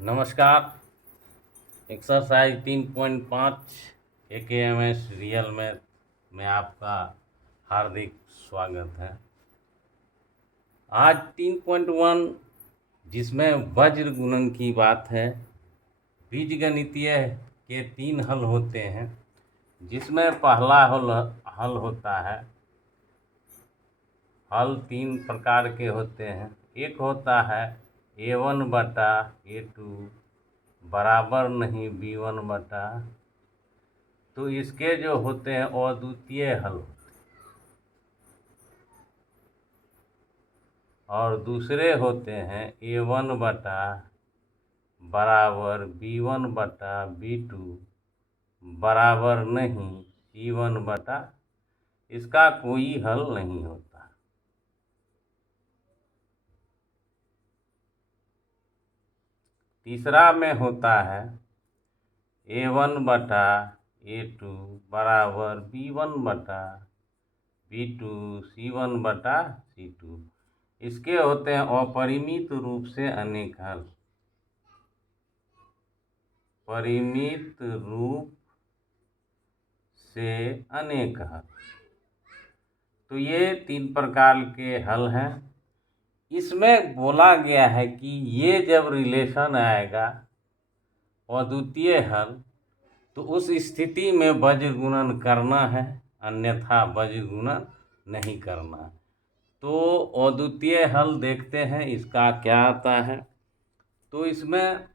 नमस्कार। Exercise 3.5 AKMS real math में आपका हार्दिक स्वागत है। आज 3.1 जिसमें वज्र गुणन की बात है। बीजगणितीय के 3 हल होते हैं, जिसमें पहला हल होता है। हल 3 प्रकार के होते हैं। एक होता है A1 बटा A2 बराबर नहीं B1 बटा, तो इसके जो होते हैं अद्वितीय हल होते हैं। और दूसरे होते हैं A1 बटा बराबर B1 बटा B2 बराबर नहीं C1 बटा, इसका कोई हल नहीं होता। तीसरा में होता है A1 बटा A2 बराबर B1 बटा B2 C1 बटा C2, इसके होते हैं अपरिमित रूप से अनेक हल। परिमित रूप से अनेक हल, तो ये 3 प्रकार के हल हैं। इसमें बोला गया है कि ये जब रिलेशन आएगा अद्वितीय हल, तो उस स्थिति में वज्र गुणन करना है, अन्यथा वज्र गुणन नहीं करना है। तो अद्वितीय हल देखते हैं इसका क्या आता है। तो इसमें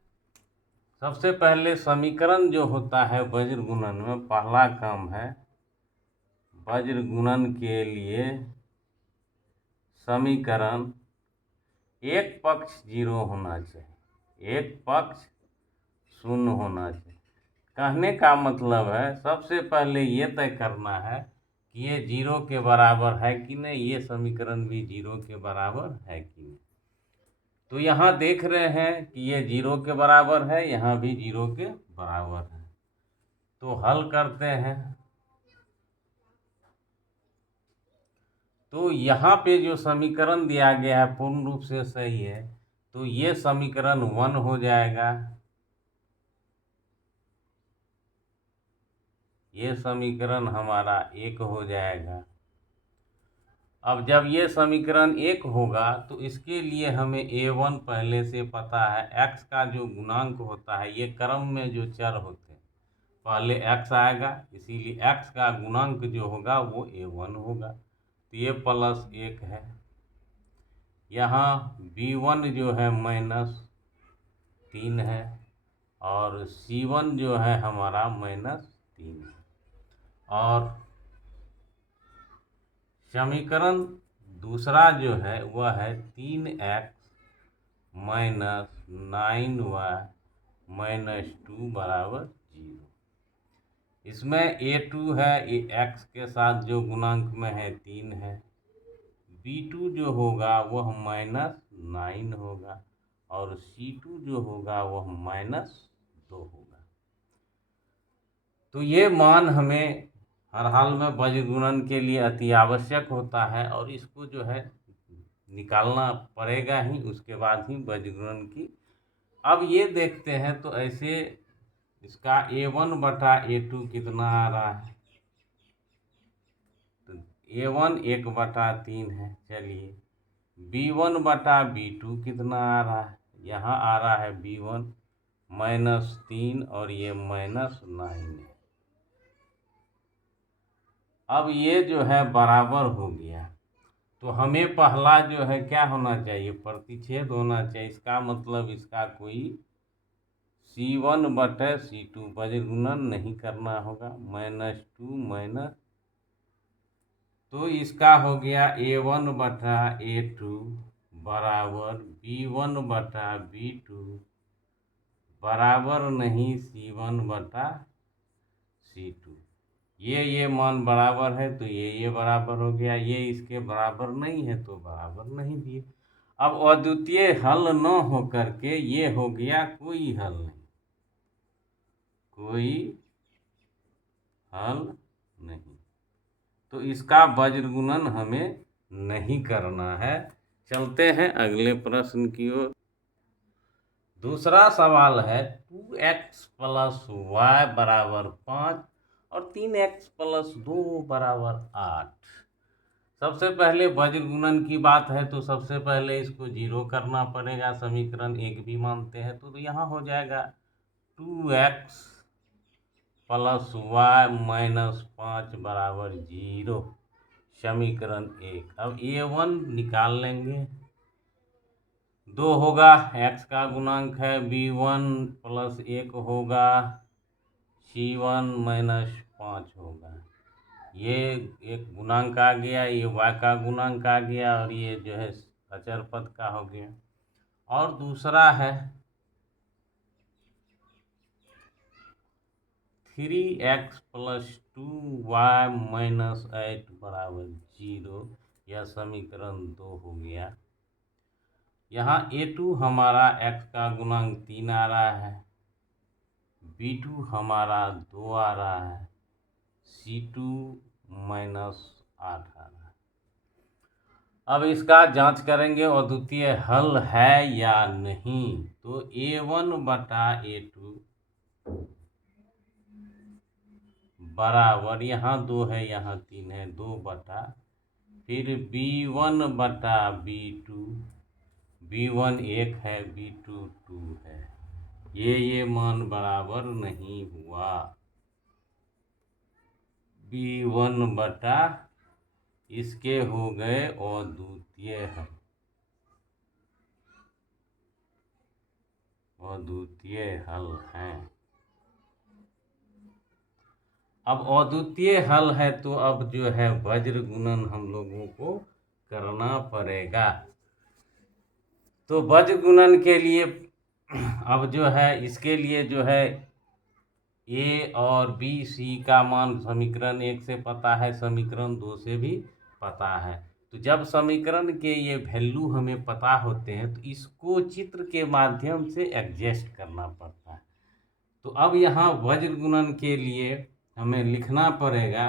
सबसे पहले समीकरण जो होता है वज्र गुणन में, पहला काम है वज्र गुणन के लिए समीकरण एक पक्ष 0 होना चाहिए, एक पक्ष 0 होना चाहिए। कहने का मतलब है सबसे पहले ये तय करना है कि ये 0 के बराबर है कि नहीं, ये समीकरण भी 0 के बराबर है कि नहीं। तो यहाँ देख रहे हैं कि ये 0 के बराबर है, यहाँ भी 0 के बराबर है। तो हल करते हैं। तो यहाँ पे जो समीकरण दिया गया है पूर्ण रूप से सही है, तो ये समीकरण 1 हो जाएगा, ये समीकरण हमारा 1 हो जाएगा। अब जब ये समीकरण 1 होगा तो इसके लिए हमें A1 पहले से पता है। x का जो गुणांक होता है, ये क्रम में जो चर होते हैं पहले x आएगा, इसीलिए x का गुणांक जो होगा वो A1 होगा। तो ये +1 है। यहाँ B1 जो है -3 है और C1 जो है हमारा -3 है। और समीकरण दूसरा जो है वह है 3x - 9y - 2 बराबर 0। इसमें A2 है, ये x के साथ जो गुणांक में है 3 है। B2 जो होगा वह -9 होगा और C2 जो होगा वह -2 होगा। तो ये मान हमें हर हाल में वज्र गुणन के लिए अति आवश्यक होता है और इसको जो है निकालना पड़ेगा ही, उसके बाद ही वज्र गुणन की। अब ये देखते हैं तो ऐसे इसका A1 बटा A2 कितना आ रहा है, तो A1 1/3 है। चलिए B1 बटा B2 कितना आ रहा है, यहाँ आ रहा है B1 -3 और ये -9 है। अब ये जो है बराबर हो गया, तो हमें पहला जो है क्या होना चाहिए, प्रतिच्छेद होना चाहिए। इसका मतलब इसका कोई C1 बटे C2 वज्र गुणन नहीं करना होगा, -2 तो इसका हो गया A1 बटा A2 बराबर B1 बटा B2 बराबर नहीं C1 बटा C2। ये मान बराबर है तो ये बराबर हो गया, ये इसके बराबर नहीं है तो बराबर नहीं दिए। अब अद्वितीय हल न हो करके ये हो गया कोई हल नहीं, कोई हल नहीं, तो इसका वज्र गुणन हमें नहीं करना है। चलते हैं अगले प्रश्न की ओर। दूसरा सवाल है 2x प्लस वाई बराबर 5 और 3x प्लस 2 बराबर 8। सबसे पहले वज्र गुणन की बात है तो सबसे पहले इसको जीरो करना पड़ेगा, समीकरण एक भी मानते हैं तो यहाँ हो जाएगा 2x प्लस वाई माइनस 5 बराबर 0, समीकरण एक। अब a1 निकाल लेंगे, 2 होगा, x का गुणांक है, b1 प्लस 1 होगा, c1 माइनस 5 होगा। ये एक गुणांक आ गया, ये y का गुणांक आ गया और ये जो है अचर पद का हो गया। और दूसरा है 3x प्लस 2y माइनस 8 बराबर 0, यह समीकरण 2 हो गया। यहाँ a2 हमारा x का गुणांक 3 आ रहा है, b2 हमारा 2 आ रहा है, c2 माइनस 8 आ रहा है। अब इसका जांच करेंगे अद्वितीय हल है या नहीं। तो a1 बटा a2 बराबर, यहाँ 2 है यहाँ 3 है, 2 बटा, फिर b1 बटा b2, b1 1 है, b2 2 है, ये मान बराबर नहीं हुआ। b1 बटा इसके हो गए अद्वितीय हल, अद्वितीय हल हैं। अब अद्वितीय हल है तो अब जो है वज्र गुणन हम लोगों को करना पड़ेगा। तो वज्र गुणन के लिए अब जो है इसके लिए जो है ए और बी सी का मान समीकरण 1 से पता है, समीकरण 2 से भी पता है। तो जब समीकरण के ये वैल्यू हमें पता होते हैं तो इसको चित्र के माध्यम से एडजस्ट करना पड़ता है। तो अब यहाँ वज्र गुणन के लिए हमें लिखना पड़ेगा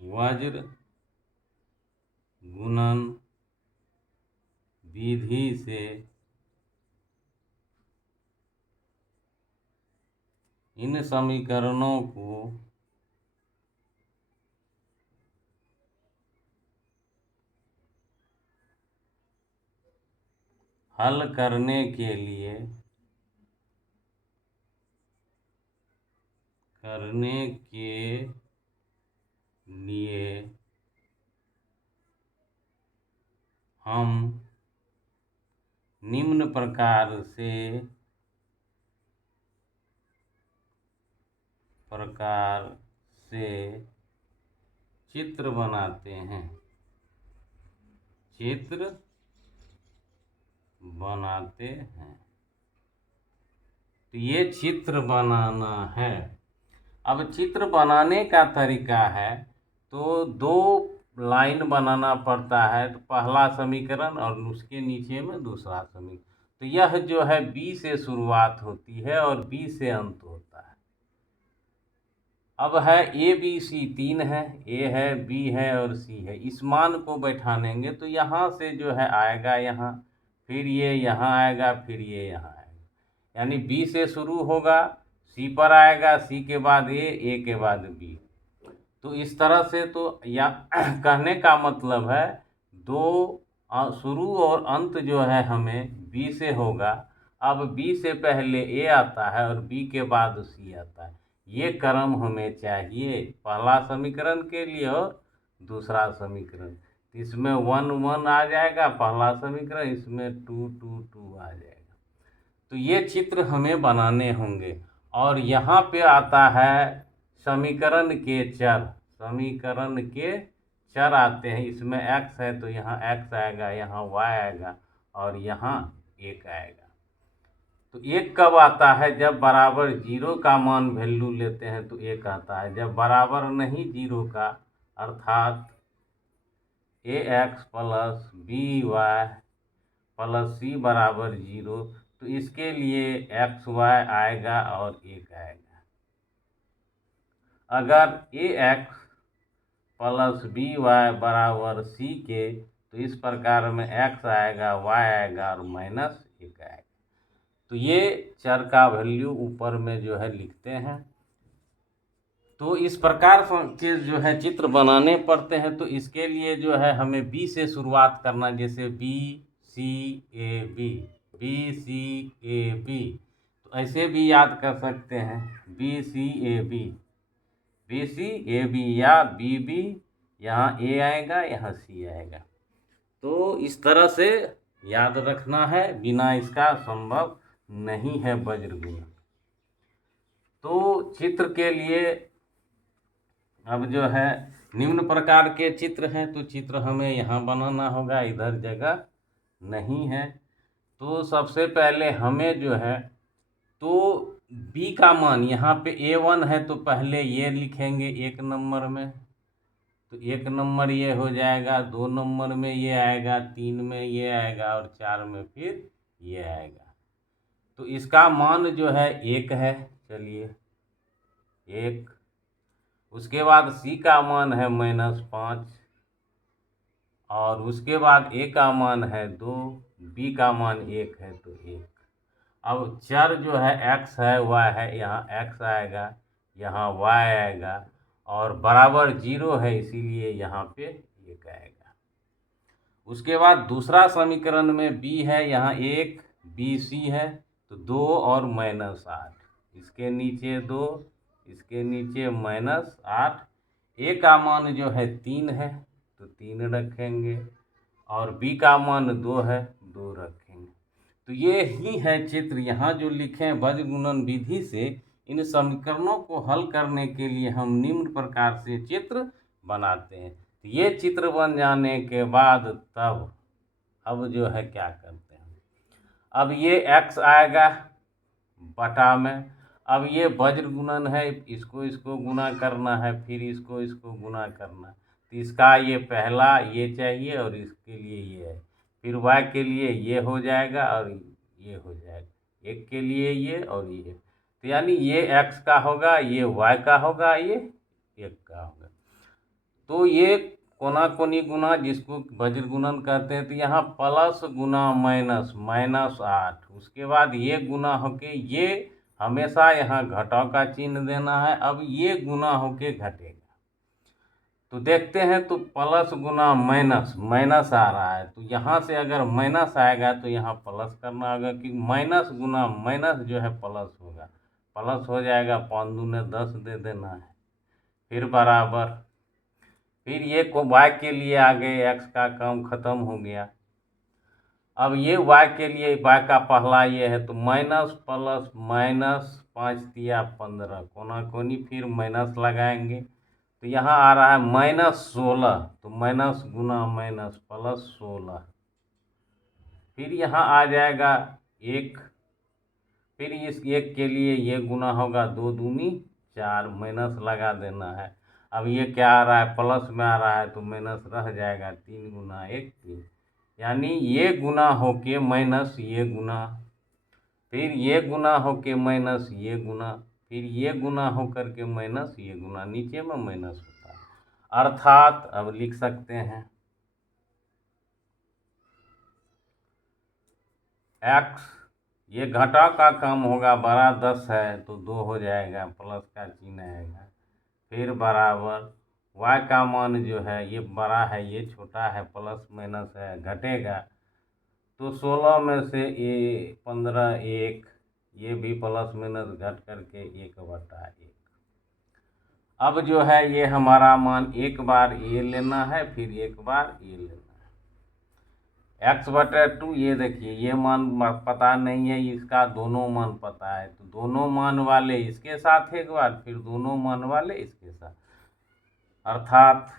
वज्र गुणन विधि से इन समीकरणों को हल करने के लिए हम निम्न प्रकार से चित्र बनाते हैं, तो ये चित्र बनाना है। अब चित्र बनाने का तरीका है तो 2 लाइन बनाना पड़ता है, तो पहला समीकरण और उसके नीचे में दूसरा समीकरण। तो यह जो है बी से शुरुआत होती है और बी से अंत होता है। अब है ए बी सी 3 है, ए है, बी है और सी है। इस मान को बैठानेंगे तो यहाँ से जो है आएगा यहाँ, फिर ये यहाँ आएगा, फिर ये यहाँ आएगा, यानी बी से शुरू होगा, सी पर आएगा, सी के बाद ए के बाद बी। तो इस तरह से तो या कहने का मतलब है 2 शुरू और अंत जो है हमें बी से होगा। अब बी से पहले ए आता है और बी के बाद सी आता है। ये क्रम हमें चाहिए पहला समीकरण के लिए और दूसरा समीकरण। इसमें 1 1 आ जाएगा पहला समीकरण, इसमें 2 2 2 आ जाएगा। तो ये चित्र हमें बनाने होंगे। और यहाँ पे आता है समीकरण के चर आते हैं। इसमें x है तो यहाँ x आएगा, यहाँ y आएगा और यहाँ 1 आएगा। तो 1 कब आता है? जब बराबर 0 का मान वैल्यू लेते हैं तो 1 आता है। जब बराबर नहीं 0 का, अर्थात ax plus by plus c बराबर 0, तो इसके लिए xy आएगा और 1 आएगा। अगर ax प्लस by बराबर c के, तो इस प्रकार में x आएगा, y आएगा और -1 आएगा। तो ये चर का वैल्यू ऊपर में जो है लिखते हैं। तो इस प्रकार के जो है चित्र बनाने पड़ते हैं। तो इसके लिए जो है हमें B से शुरुआत करना, जैसे BCAB, BCAB, तो ऐसे भी याद कर सकते हैं BCAB, BCAB या BB, यहाँ A आएगा, यहाँ C आएगा। तो इस तरह से याद रखना है, बिना इसका संभव नहीं है वज्र गुणन। तो चित्र के लिए अब जो है निम्न प्रकार के चित्र हैं, तो चित्र हमें यहाँ बनाना होगा, इधर जगह नहीं है। तो सबसे पहले हमें जो है, तो B का मान यहाँ पे A1 है, तो पहले ये लिखेंगे 1 नंबर में, तो 1 नंबर ये हो जाएगा, 2 नंबर में ये आएगा, 3 में ये आएगा और 4 में फिर ये आएगा। तो इसका मान जो है 1 है, चलिए 1। उसके बाद C का मान है -5, और उसके बाद A का मान है 2, B का मान 1 है, तो 1। अब चर जो है x है, y है, यहाँ x आएगा, यहाँ y आएगा, और बराबर 0 है, इसीलिए यहाँ पे 1 आएगा। उसके बाद दूसरा समीकरण में b है, यहाँ 1, BC है, तो 2 और -8, इसके नीचे 2, इसके नीचे -8। A का मान जो है 3 है, तो 3 रखेंगे, और B का मान 2 है, 2 रखेंगे। तो ये ही है चित्र। यहाँ जो लिखे वज्र गुणन विधि से इन समीकरणों को हल करने के लिए हम निम्न प्रकार से चित्र बनाते हैं। तो ये चित्र बन जाने के बाद तब अब जो है क्या करते हैं, अब ये x आएगा बटा में। अब ये वज्र गुणन है, इसको गुना करना है, फिर इसको गुना करना है। तो इसका ये पहला ये चाहिए और इसके लिए ये है, फिर y के लिए ये हो जाएगा और ये हो जाएगा, एक के लिए ये और ये। तो यानी ये x का होगा, ये y का होगा, ये 1 का होगा। तो ये कोना कोनी गुना, जिसको वज्र गुणन कहते हैं। तो यहाँ प्लस गुना माइनस, -8, उसके बाद ये गुना होके ये हमेशा यहाँ घटाव का चिन्ह देना है। अब ये गुना होके घटेगा, तो देखते हैं, तो प्लस गुना माइनस, माइनस आ रहा है, तो यहाँ से अगर माइनस आएगा तो यहाँ प्लस करना होगा, कि माइनस गुना माइनस जो है प्लस होगा, प्लस हो जाएगा, 5 दूने 10 दे देना है, फिर बराबर, फिर ये को y के लिए आ गए, x का काम खत्म हो गया। अब ये y के लिए, y का पहला ये है, तो माइनस प्लस माइनस, 5 तिया 15, कोना कोनी फिर माइनस लगाएंगे, तो यहाँ आ रहा है -16, तो माइनस गुना माइनस प्लस 16, फिर यहाँ आ जाएगा 1, फिर इस 1 के लिए ये गुना होगा, 2 दूनी 4, माइनस लगा देना है। अब ये क्या आ रहा है, प्लस में आ रहा है, तो माइनस रह जाएगा, 3 गुना 1 3, यानी ये गुना होके माइनस ये गुना, फिर ये गुना होके माइनस ये गुना, फिर ये गुना हो करके माइनस ये गुना, नीचे में माइनस होता है। अर्थात अब लिख सकते हैं x, ये घटा का काम होगा, बड़ा 10 है तो 2 हो जाएगा, प्लस का चिन्ह आएगा, फिर बराबर y का मान जो है, ये बड़ा है ये छोटा है, प्लस माइनस है, घटेगा, तो 16 में से ये 15 1, ये भी प्लस माइनस घट करके 1/1। अब जो है ये हमारा मान एक बार ये लेना है, फिर एक बार ये लेना है, x/2। ये देखिए ये मान पता नहीं है, इसका दोनों मान पता है, तो दोनों मान वाले इसके साथ एक बार, फिर दोनों मान वाले इसके साथ, अर्थात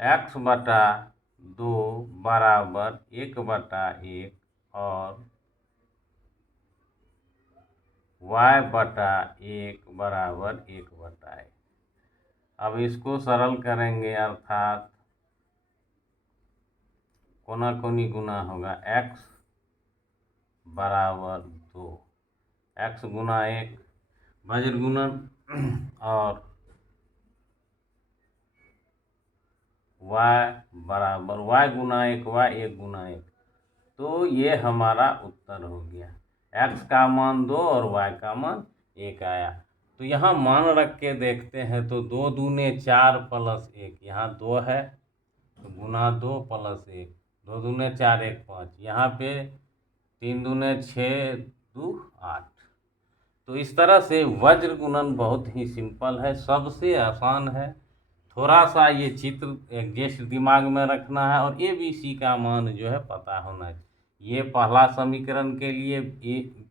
x/2 बराबर 1/1 और y/1 बराबर 1/1। अब इसको सरल करेंगे, अर्थात कोना कोनी गुना होगा, x बराबर 2, x गुना 1 वज्र गुणन, और वाई बराबर वाई गुना एक वाई एक गुना एक। तो ये हमारा उत्तर हो गया। एक्स का मान 2 और वाई का मान 1 आया। तो यहाँ मान रख के देखते हैं तो 2 दूने 4 प्लस 1, यहाँ 2 है तो गुना 2 प्लस 1, 2 दूने 4 1 5, यहाँ पे 3 दूने 6 2 8। तो इस तरह से वज्र गुणन बहुत ही सिंपल है, सबसे आसान है। थोड़ा सा ये चित्र एडजस्ट दिमाग में रखना है और ए बी सी का मान जो है पता होना चाहिए। ये पहला समीकरण के लिए A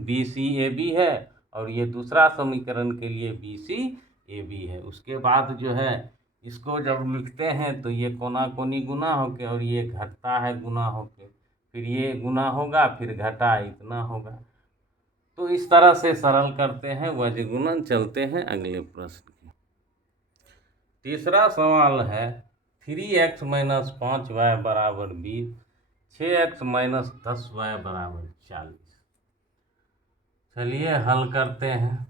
B C A B है और ये दूसरा समीकरण के लिए बी सी ए बी है। उसके बाद जो है इसको जब लिखते हैं तो ये कोना कोनी गुना होके और ये घटता है गुना होके, फिर ये गुना होगा फिर घटा इतना होगा। तो इस तरह से सरल करते हैं वज्र गुणन। चलते हैं अगले प्रश्न की। तीसरा सवाल है 3x माइनस 5y बराबर 20, 6x माइनस 10y बराबर 40। चलिए हल करते हैं।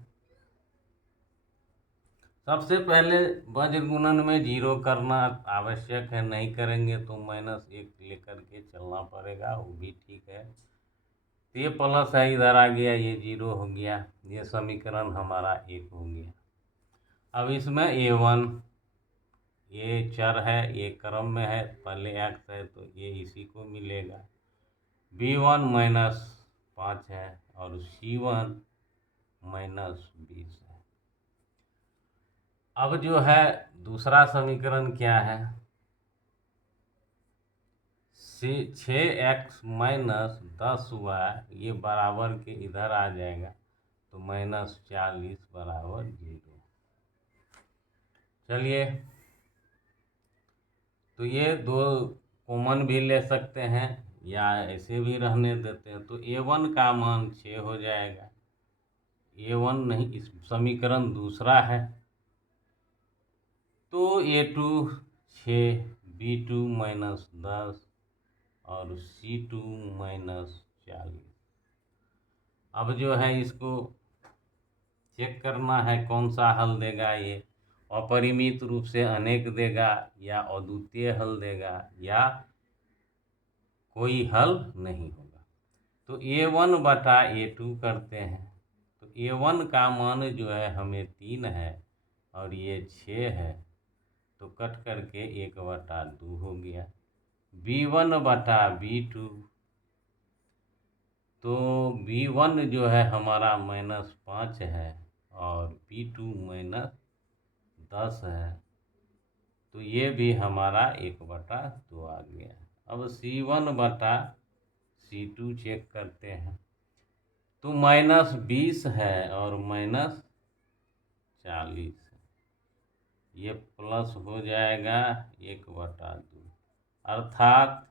सबसे पहले वज्र गुणन में 0 करना आवश्यक है, नहीं करेंगे तो -1 लेकर के चलना पड़ेगा, वो भी ठीक है। तो ये प्लस है इधर आ गया, ये 0 हो गया, ये समीकरण हमारा 1 हो गया। अब इसमें a1 ये चर है, ये क्रम में है, पहले x है तो ये इसी को मिलेगा। b1 माइनस 5 है और c1 माइनस 20 है। अब जो है दूसरा समीकरण क्या है, 6x माइनस 10y ये बराबर के इधर आ जाएगा तो -40 बराबर 0। चलिए तो ये 2 कॉमन भी ले सकते हैं या ऐसे भी रहने देते हैं। तो a1 का मान 6 हो जाएगा, a1 नहीं, इस समीकरण दूसरा है। तो a2 6, b2 माइनस 10 और c2 माइनस 40। अब जो है इसको चेक करना है कौन सा हल देगा, ये अपरिमित रूप से अनेक देगा या अद्वितीय हल देगा या कोई हल नहीं होगा। तो a1 बटा a2 करते हैं। तो a1 का मान जो है हमें 3 है और ये 6 है, तो कट करके 1/2 हो गया। b1 बटा b2, तो b1 जो है हमारा -5 है और b2 -10 है, तो ये भी हमारा 1/2 आ गया। अब c1 बटा c2 चेक करते हैं। तो -20 है और -40 है, ये प्लस हो जाएगा 1/2, अर्थात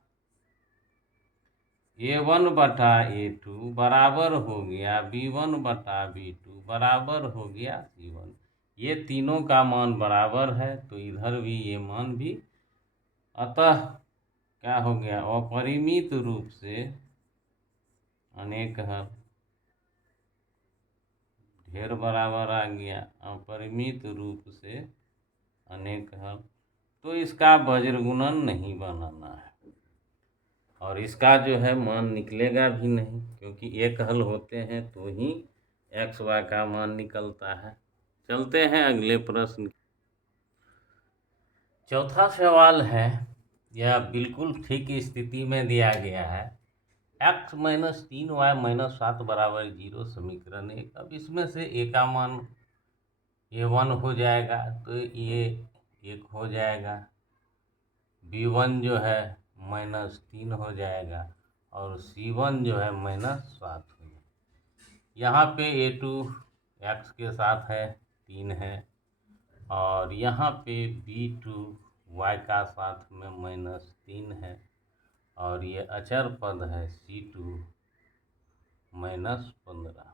a1 बटा a2 बराबर हो गया b1 बटा b2 बराबर हो गया c1। ये तीनों का मान बराबर है तो इधर भी ये मान भी, अतः क्या हो गया, अपरिमित रूप से अनेक हल, ढेर बराबर आ गया, अपरिमित रूप से अनेक हल। तो इसका वज्र गुणन नहीं बनाना है और इसका जो है मान निकलेगा भी नहीं, क्योंकि एक हल होते हैं तो ही एक्स वाई का मान निकलता है। चलते हैं अगले प्रश्न। चौथा सवाल है, यह बिल्कुल ठीक स्थिति में दिया गया है। x माइनस 3y माइनस 7 बराबर 0 समीकरण 1। अब इसमें से a का मान a1 हो जाएगा तो ये 1 हो जाएगा, b1 जो है -3 हो जाएगा और c1 जो है -7 हो जाएगा। यहाँ पे a2 x के साथ है 3 है और यहाँ पे b2 y का साथ में -3 है और ये अचर पद है c2 -15।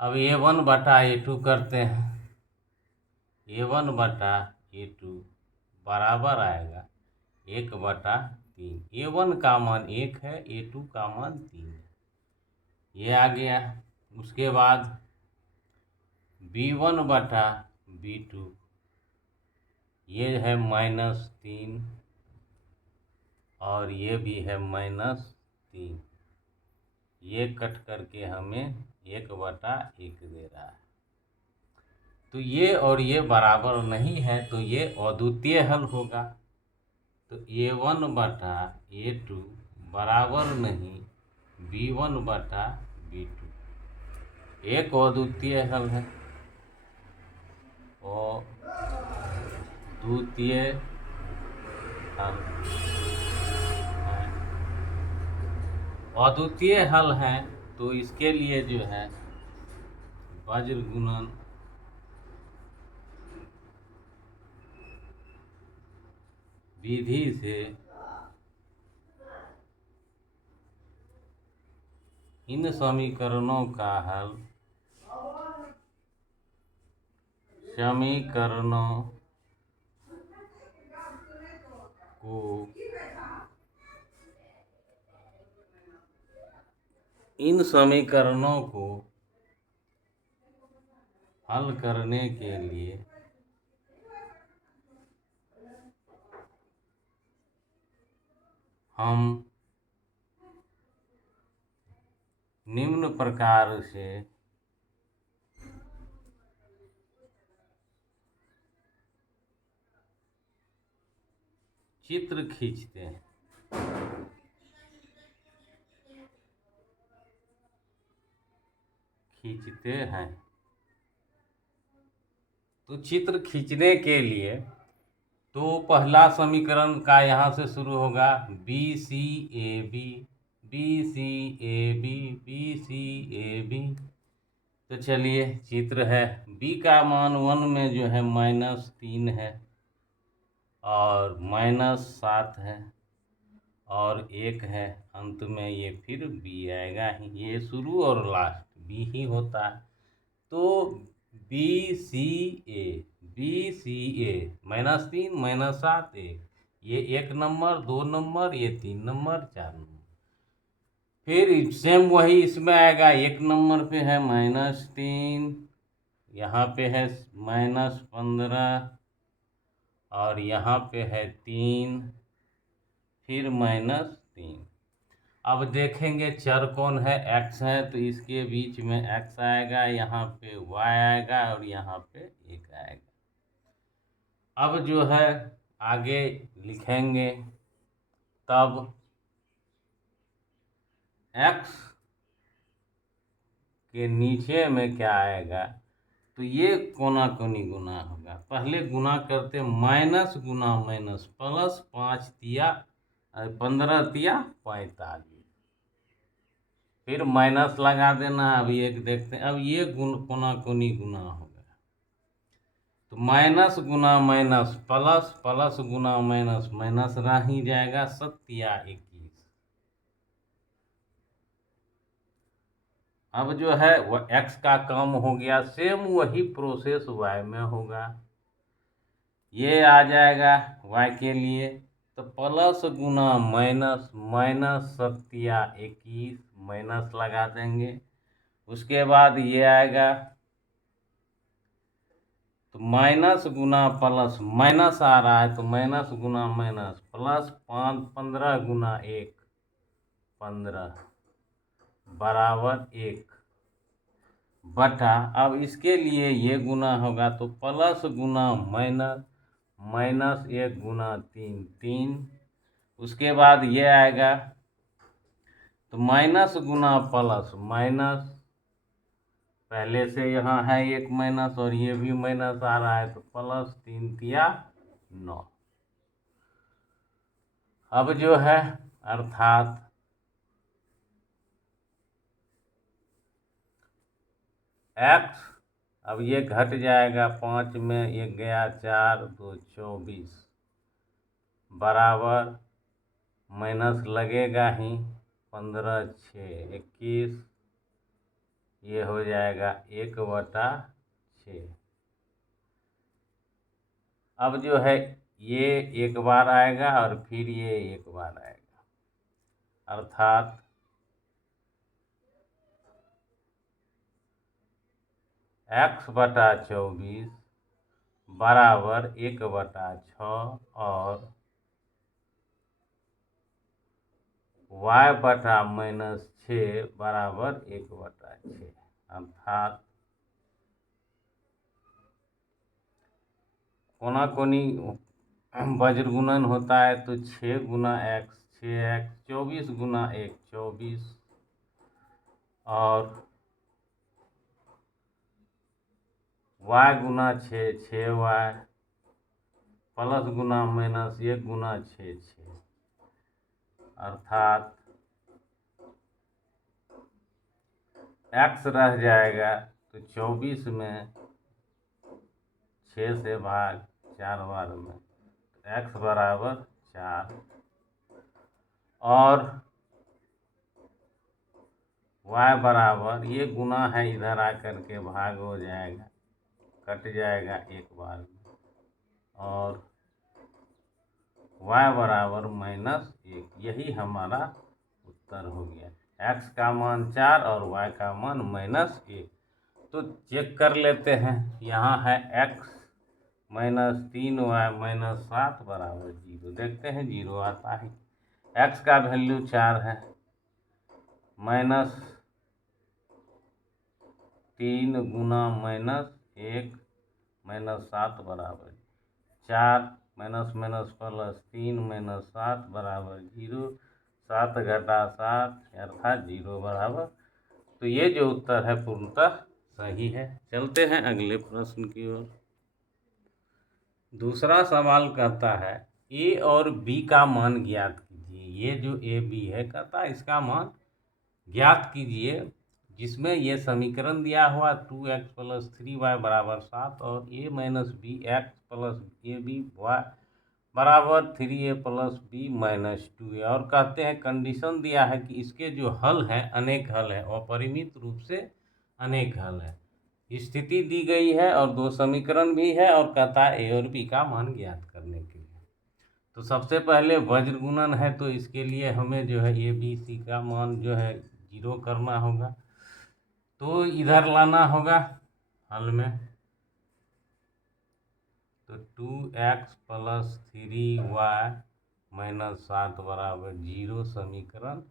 अब a1 बटा a2 करते हैं। a1 बटा a2 बराबर आएगा 1/3। a1 का मान 1 है, a2 का मान 3 है, ये आ गया। उसके बाद b1 बटा b2, b1 का मान 1 है, a2 का मान 3 है, ये आ गया। उसके बाद b1 बटा b2 बराबर 1/3 है, a1 का मान 1 है, a2 का मान 3 है, ये आ गया। उसके बाद b1 बटा b2 बराबर 1/3 है, a1 का मान 1 है, a2 का मान 3 है, ये आ गया। अब ये 1/2 बटा ये है -3 और ये भी है -3। ये कट करके हमें 1/1 दे रहा है। तो ये और ये बराबर नहीं है, तो ये अद्वितीय हल होगा। तो A1/A2 बराबर नहीं B1/B2। एक अद्वितीय हल है। अद्वितीय हल है। अद्वितीय हल है, तो इसके लिए जो है वज्र गुणन विधि से इन समीकरणों का हल इन समीकरणों को हल करने के लिए हम निम्न प्रकार से चित्र खींचते हैं। तो चित्र खींचने के लिए तो पहला समीकरण का यहाँ से शुरू होगा BCAB BCAB BCAB। तो चलिए चित्र है। B का मान 1 में जो है -3 है और -7 है और 1 है। अंत में ये फिर B आएगा ही। ये शुरू और लास्ट B ही होता है। तो BCA -3 -7 1, ये 1 नंबर 2 नंबर, ये 3 नंबर 4 नंबर। फिर सेम वही इसमें आएगा। 1 नंबर पे है -3, यहाँ पे है -15 और यहाँ पे है 3, फिर -3। अब देखेंगे चर कौन है, x है, तो इसके बीच में x आएगा, यहाँ पे y आएगा और यहाँ पे 1 आएगा। अब जो है आगे लिखेंगे, तब x के नीचे में क्या आएगा, तो ये कोना कोनी गुना होगा। पहले गुना करते माइनस गुना माइनस प्लस, 5 तिया 15 तिया 45, फिर माइनस लगा देना। अब ये देखते हैं, अब ये कोना कोनी गुना होगा। तो माइनस गुना माइनस प्लस, प्लस गुना माइनस माइनस रह ही जाएगा, 7 या 21। अब जो है वह x का कम हो गया। सेम वही प्रोसेस y में होगा। ये आ जाएगा y के लिए, तो प्लस गुना माइनस, माइनस 7 या 21, माइनस लगा देंगे। उसके बाद ये आएगा, तो माइनस गुना प्लस, माइनस आ रहा है तो माइनस गुना माइनस प्लस, 15 गुना 1 15 बराबर 1 बटा। अब इसके लिए ये गुना होगा, तो प्लस गुना माइनस, माइनस 1 गुना 3 3। उसके बाद ये आएगा, तो माइनस गुना प्लस माइनस, पहले से यहाँ है 1 माइनस और ये भी माइनस आ रहा है, तो प्लस 3 तिया 9। अब जो है अर्थात x, अब ये घट जाएगा, 5 में 1 गया 4 2 24 बराबर, माइनस लगेगा ही, 15 6 21, ये हो जाएगा 1/6। अब जो है ये एक बार आएगा और फिर ये एक बार आएगा, अर्थात x/24 बराबर 1/6 और y/-6 बराबर 1/6, अर्थात कोना कोनी वज्र गुणन होता है तो 6 गुना x 6x, 24 गुना 1 24 और y गुना 6 6y प्लस गुना माइनस 1 गुना 6 6, अर्थात x रह जाएगा तो 24 में 6 से भाग 4 बार में x बराबर 4 और y बराबर, ये गुना है इधर आकर के भाग हो जाएगा, कट जाएगा एक बार में, और y बराबर -1, यही हमारा उत्तर हो गया। x का मान 4 और y का मान -1। तो चेक कर लेते हैं, यहाँ है x -3y -7 बराबर 0। देखते हैं 0 आता है। x का वैल्यू 4 है, -3 गुना -1 -7 बराबर 4, माइनस माइनस प्लस 3 -7 बराबर 0, 7 घटा 7 अर्थात 0 बराबर। तो ये जो उत्तर है पूर्णतः सही है। चलते हैं अगले प्रश्न की ओर। दूसरा सवाल कहता है a और b का मान ज्ञात कीजिए। ये जो a b है कहता है इसका मान ज्ञात कीजिए, जिसमें ये समीकरण दिया हुआ 2x + 3y बराबर 7 और a - bx + ab y बराबर 3a + b - 2 और कहते हैं कंडीशन दिया है कि इसके जो हल हैं अनेक हल है, अपरिमित रूप से अनेक हल है। स्थिति दी गई है और दो समीकरण भी है और कहता है a और b का मान ज्ञात करने के लिए। तो सबसे पहले वज्र गुणन है, तो इसके लिए हमें जो है a b c का मान जो है 0 करना होगा, तो इधर लाना होगा हल में। तो 2x + 3y - 7 बराबर 0 समीकरण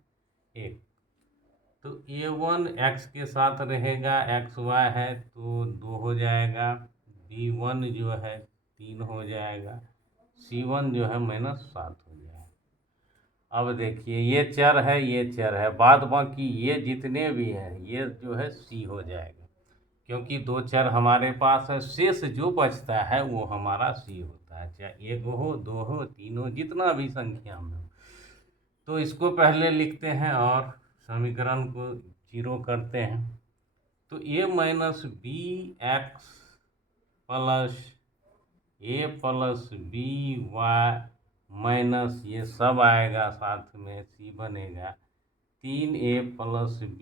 1। तो a1 x के साथ रहेगा, xy है तो 2 हो जाएगा, b1 जो है 3 हो जाएगा, c1 जो है -7 हो जाएगा। अब देखिए ये चर है, ये चर है, बाद बाकी ये जितने भी हैं ये जो है c हो जाएगा, क्योंकि दो चर हमारे पास है। शेष जो बचता है वो हमारा c होता है, चाहे 1 हो 2 हो 3 हो, जितना भी संख्या में हो। तो इसको पहले लिखते हैं और समीकरण को 0 करते हैं। तो a - bx + a + by minus ये सब आएगा साथ में, c बनेगा 3a + b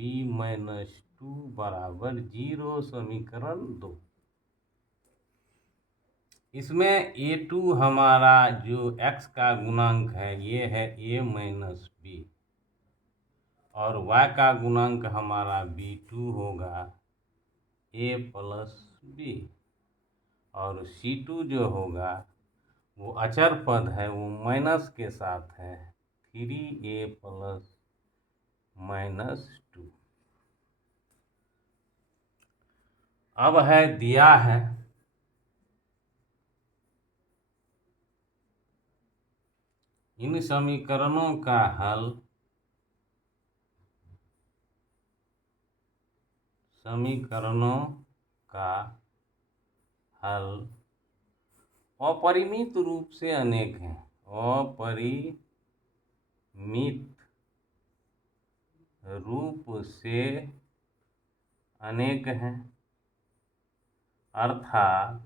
- 2 बराबर 0 समीकरण 2। इसमें a2 हमारा जो x का गुणांक है ये है a - b और y का गुणांक हमारा b2 होगा a + b और c2 जो होगा वो अचर पद है, वो माइनस के साथ है 3a + -2। अब है दिया है इन समीकरणों का हल, समीकरणों का हल अपरिमित रूप से अनेक हैं, अपरिमित रूप से अनेक हैं, अर्थात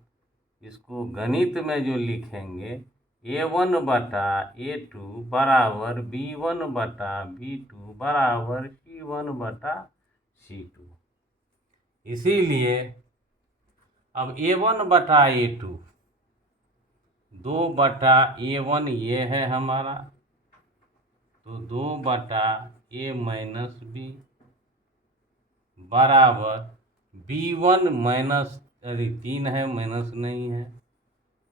इसको गणित में जो लिखेंगे a1/a2 बराबर b1/b2 बराबर c1/c2। इसीलिए अब a1/a2 2/a1 ये है हमारा, तो 2/a - b बराबर b1 - 3 है, माइनस नहीं है,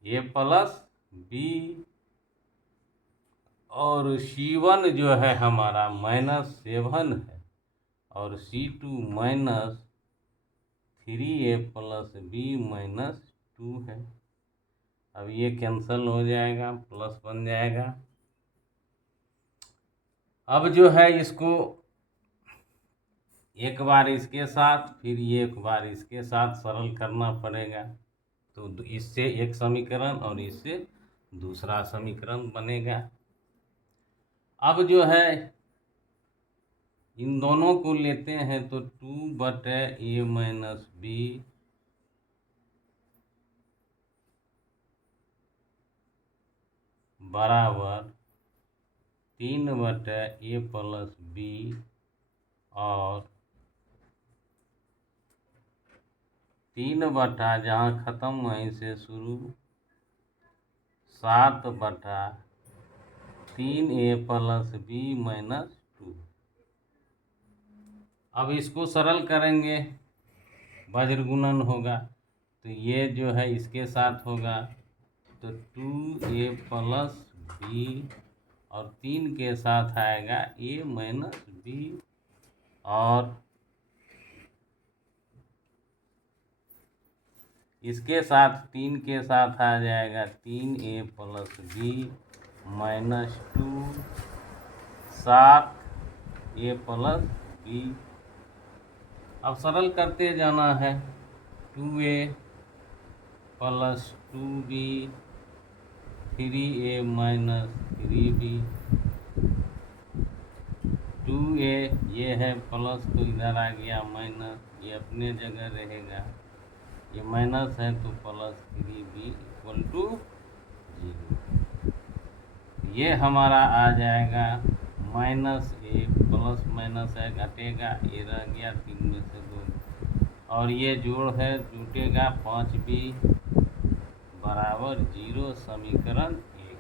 ए प्लस बी, और C1 जो है हमारा -7 है, और C2 -3A प्लस बी -2 है। अब ये कैंसिल हो जाएगा, प्लस बन जाएगा। अब जो है इसको एक बार इसके साथ, फिर एक बार इसके साथ सरल करना पड़ेगा। तो इससे एक समीकरण और इससे दूसरा समीकरण बनेगा। अब जो है इन दोनों को लेते हैं तो 2/A माइनस बी बराबर 3/A प्लस बी, और 3 जहाँ ख़त्म वहीं से शुरू 7/3A प्लस बी -2। अब इसको सरल करेंगे, वज्र गुणन होगा, तो ये जो है इसके साथ होगा, तो 2A प्लस बी, और 3 के साथ आएगा A माइनस बी, और इसके साथ 3 के साथ आ जाएगा 3A plus B -2, 7A plus B. अब सरल करते जाना है, 2A plus 2B, 3A minus 3B, 2A ये है प्लस तो इधर आ गया माइनस, ये अपने जगह रहेगा, ये माइनस है तो प्लस 3B इक्वल टू 0। ये हमारा आ जाएगा -A प्लस माइनस है, घटेगा, ये रह गया 3 में से 2, और ये जोड़ है जुटेगा 5B बराबर 0, समीकरण 1।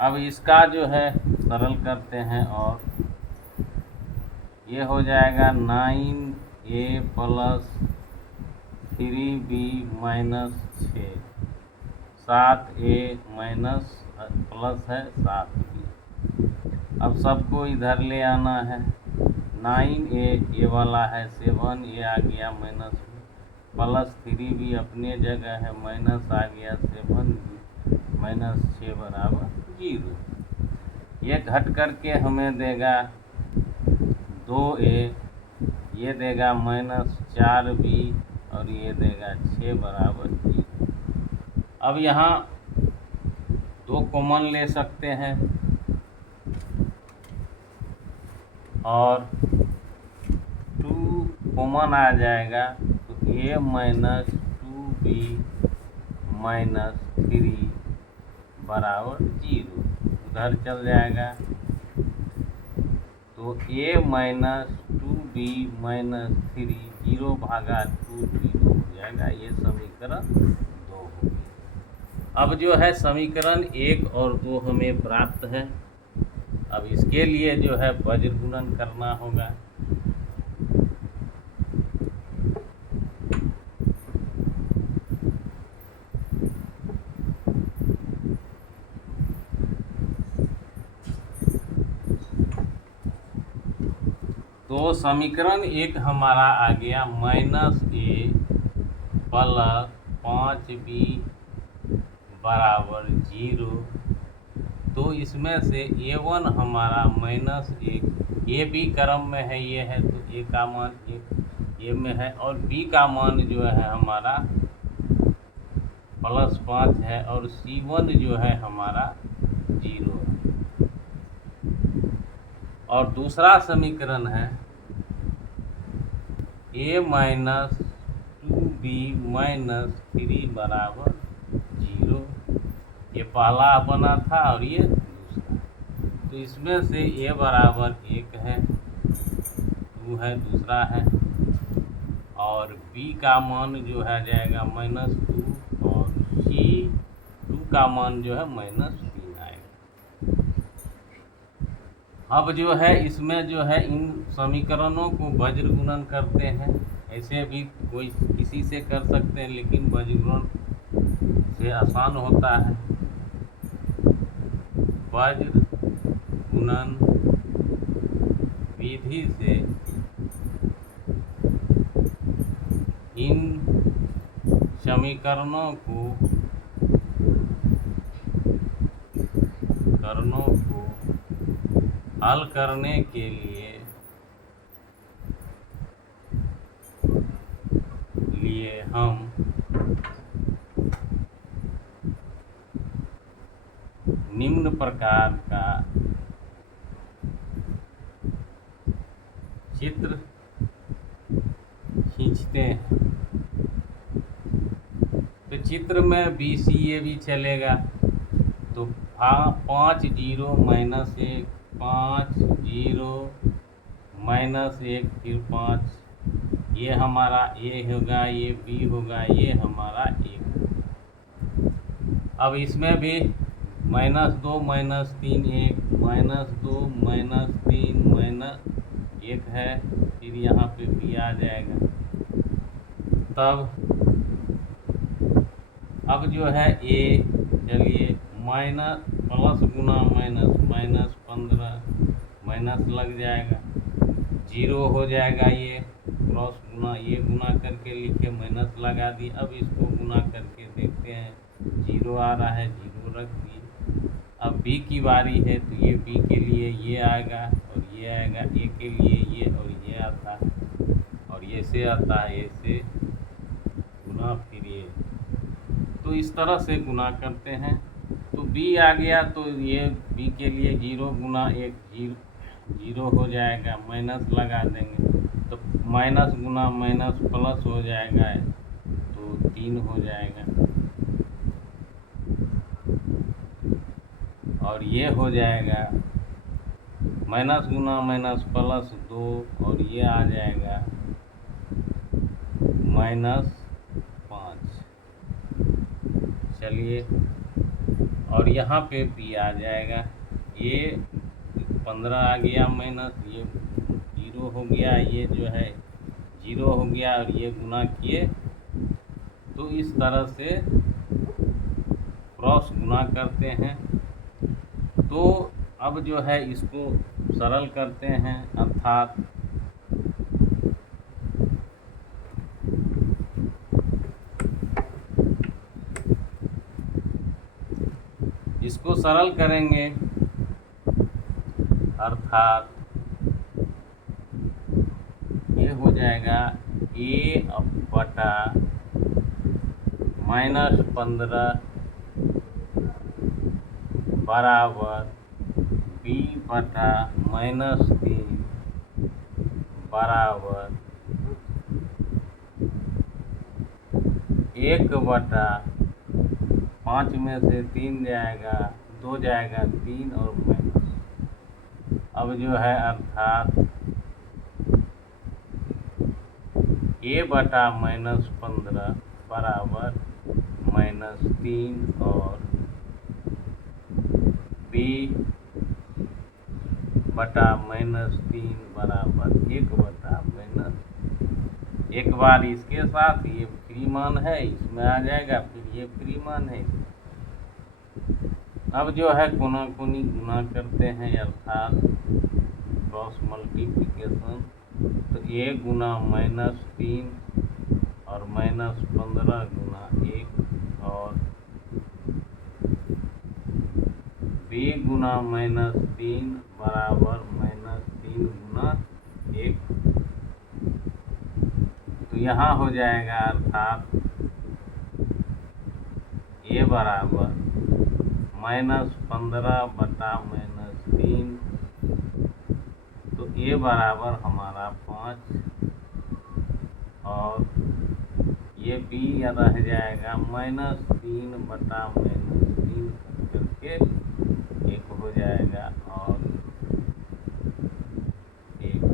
अब इसका जो है सरल करते हैं, और ये हो जाएगा 9A plus 3B minus 6, 7A minus plus है 7B। अब सबको इधर ले आना है, 9A ये वाला है 7A आ गया माइनस प्लस 3B अपने जगह है, माइनस आ गया 7B माइनस 6 बराबर 0। ये घट करके हमें देगा 2A, ये देगा -4B, और ये देगा 6 बराबर 0। अब यहाँ 2 कॉमन ले सकते हैं, और 2 कॉमन आ जाएगा, तो A माइनस 2B माइनस 3 बराबर 0, उधर चल जाएगा, तो A माइनस 2B माइनस 3 0 भागा 2 0 हो जाएगा। ये समीकरण 2 हो गई। अब जो है समीकरण 1 और 2 हमें प्राप्त है। अब इसके लिए जो है वज्र गुणन करना होगा। तो समीकरण 1 हमारा आ गया -A प्लस 5B बराबर 0। तो इसमें से A1 हमारा -1, A B क्रम में है, ये है तो A का मान A में है, और B का मान जो है हमारा +5 है, और C1 जो है हमारा 0 है। और दूसरा समीकरण है A माइनस 2B माइनस 3 बराबर 0। ये पहला बना था और ये दूसरा, तो इसमें से A बराबर 1 है, 2 है, दूसरा है, और B का मान जो है जाएगा -2, और C2 का मान जो है -3 आएगा। अब जो है इसमें जो है इन समीकरणों को वज्र गुणन करते हैं, ऐसे भी कोई किसी से कर सकते हैं, लेकिन वज्र से आसान होता है। वज्र गुणन विधि से इन समीकरणों को हल करने के लिए हम निम्न प्रकार का चित्र खींचते हैं। तो चित्र में BCA भी चलेगा। तो 5 0 माइनस 1, 5 0 माइनस 1, फिर 5, ये हमारा A होगा, ये B होगा, ये हमारा 1। अब इसमें भी -2 -3 1, -2 -3 -1 है, फिर यहाँ पे B आ जाएगा। तब अब जो है A, चलिए प्लस गुना माइनस 15 माइनस लग जाएगा, 0 हो जाएगा। ये क्रॉस गुना, ये गुना करके लिखे, माइनस लगा दी। अब इसको गुना करके देखते हैं, 0 आ रहा है, 0 रख दिए। अब B की बारी है, तो ये B के लिए ये आएगा और ये आएगा, A के लिए ये और ये आता है और ये से आता है, ये से गुना, फिर ये। तो इस तरह से गुना करते हैं। तो B आ गया, तो ये B के लिए 0 गुना 1 0 हो जाएगा, माइनस लगा देंगे, तो माइनस गुना माइनस प्लस हो जाएगा, तो 3 हो जाएगा। और ये हो जाएगा माइनस गुना माइनस प्लस 2, और ये आ जाएगा -5। चलिए, और यहाँ पे B आ जाएगा, ये 15 आ गया माइनस, ये 0 हो गया, ये जो है 0 हो गया, और ये गुना किए। तो इस तरह से क्रॉस गुना करते हैं। तो अब जो है इसको सरल करते हैं, अर्थात इसको सरल करेंगे, अर्थात ये हो जाएगा A बटा -15 बराबर B बटा -3 बराबर 1 बटा 5 में से 3 जाएगा, 2 जाएगा, 3 और माइनस। अब जो है अर्थात A बटा -15 बराबर -3 और B बटा -3 बराबर 1 बटा -। एक बार इसके साथ ये फ्री मान है, इसमें आ जाएगा, फिर ये फ्री मान है। अब जो है कोना कोनी गुना करते हैं, अर्थात क्रॉस मल्टीप्लिकेशन। तो A गुना -3 और -15 गुना 1 और B गुना -3 बराबर -3 गुना 1। तो यहाँ हो जाएगा, अर्थात A बराबर -15 बटा -3, तो A बराबर हमारा 5, और ये B रह जाएगा -3 बटा -3 करके 1 हो जाएगा, और 1।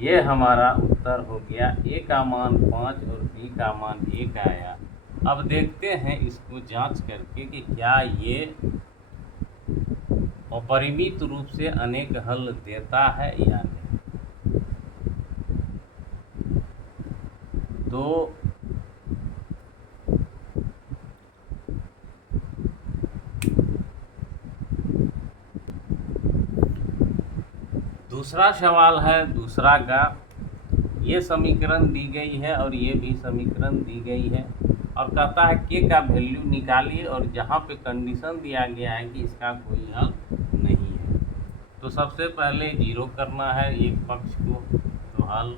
ये हमारा उत्तर हो गया। A का मान 5 और B का मान 1 आया। अब देखते हैं इसको जांच करके कि क्या ये अपरिमित रूप से अनेक हल देता है या नहीं। 2 दूसरा सवाल है दूसरा का, ये समीकरण दी गई है और ये भी समीकरण दी गई है और कहता है के का वैल्यू निकालिए और जहाँ पे कंडीशन दिया गया है कि इसका कोई हल नहीं है। तो सबसे पहले 0 करना है एक पक्ष को, तो हल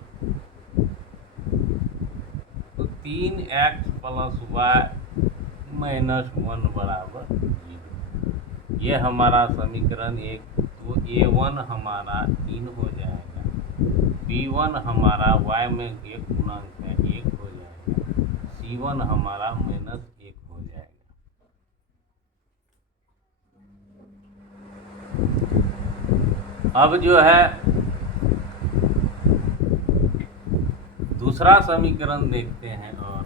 तो 3x + y - 1 बराबर 0। ये हमारा समीकरण 1। तो a1 हमारा 3 हो जाएगा, b1 हमारा y में एक गुणांक है 1 हो जाएगा, c1 हमारा -1 हो जाएगा। अब जो है दूसरा समीकरण देखते हैं और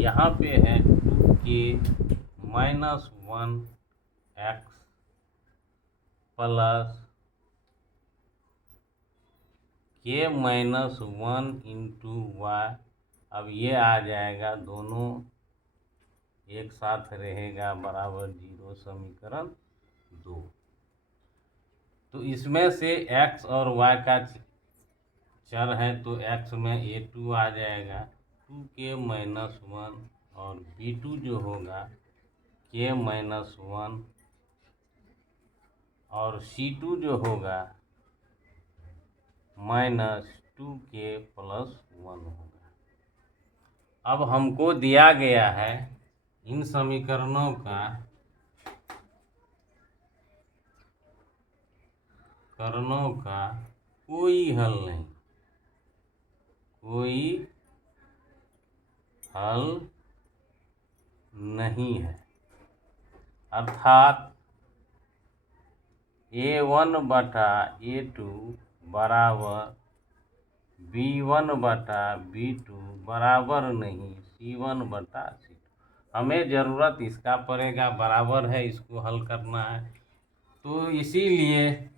यहाँ पे है 2k - 1x plus k - 1 into y। अब ये आ जाएगा, दोनों एक साथ रहेगा बराबर 0, समीकरण 2। तो इसमें से x और y का चर है तो x में a2 आ जाएगा, 2k - 1 और b2 जो होगा k - 1 और c2 जो होगा -2k + 1 होगा। अब हमको दिया गया है इन समीकरणों का कोई हल नहीं, कोई हल नहीं है, अर्थात a1 बटा a2 बराबर b1 बटा b2 बराबर नहीं c1 बटा c2। हमें ज़रूरत इसका पड़ेगा, बराबर है, इसको हल करना है, तो इसीलिए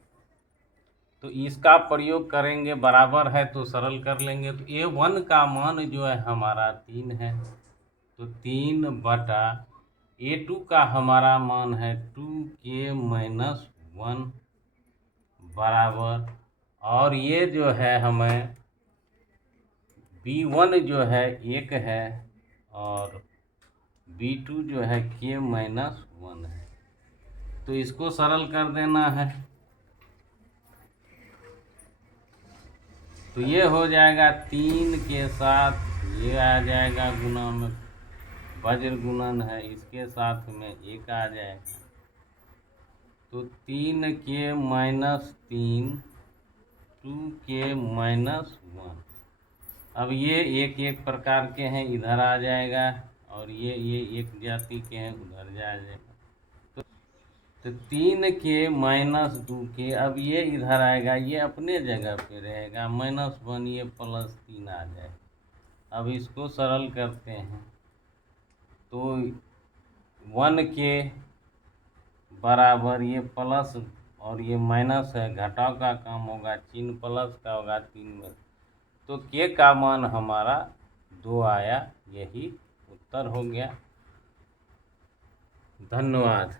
तो इसका प्रयोग करेंगे। बराबर है तो सरल कर लेंगे। तो a1 का मान जो है हमारा 3 है, तो 3 बटा a2 का हमारा मान है 2k - 1 बराबर, और ये जो है हमें b1 जो है 1 है और b2 जो है k - 1 है, तो इसको सरल कर देना है। तो ये हो जाएगा 3 के साथ ये आ जाएगा गुना में, वज्र गुणन है, इसके साथ में 1 आ जाएगा, तो 3k - 3 2k - 1। अब ये एक एक प्रकार के हैं, इधर आ जाएगा, और ये एक जाति के हैं, उधर जाएगा। तो 3k - 2k, अब ये इधर आएगा, ये अपने जगह पे रहेगा, -1, ये +3 आ जाएगा। अब इसको सरल करते हैं, तो 1k बराबर ये प्लस और ये माइनस है, घटाव का काम होगा, चिन्ह प्लस का होगा 3 में, तो k का मान हमारा 2 आया, यही उत्तर हो गया। धन्यवाद।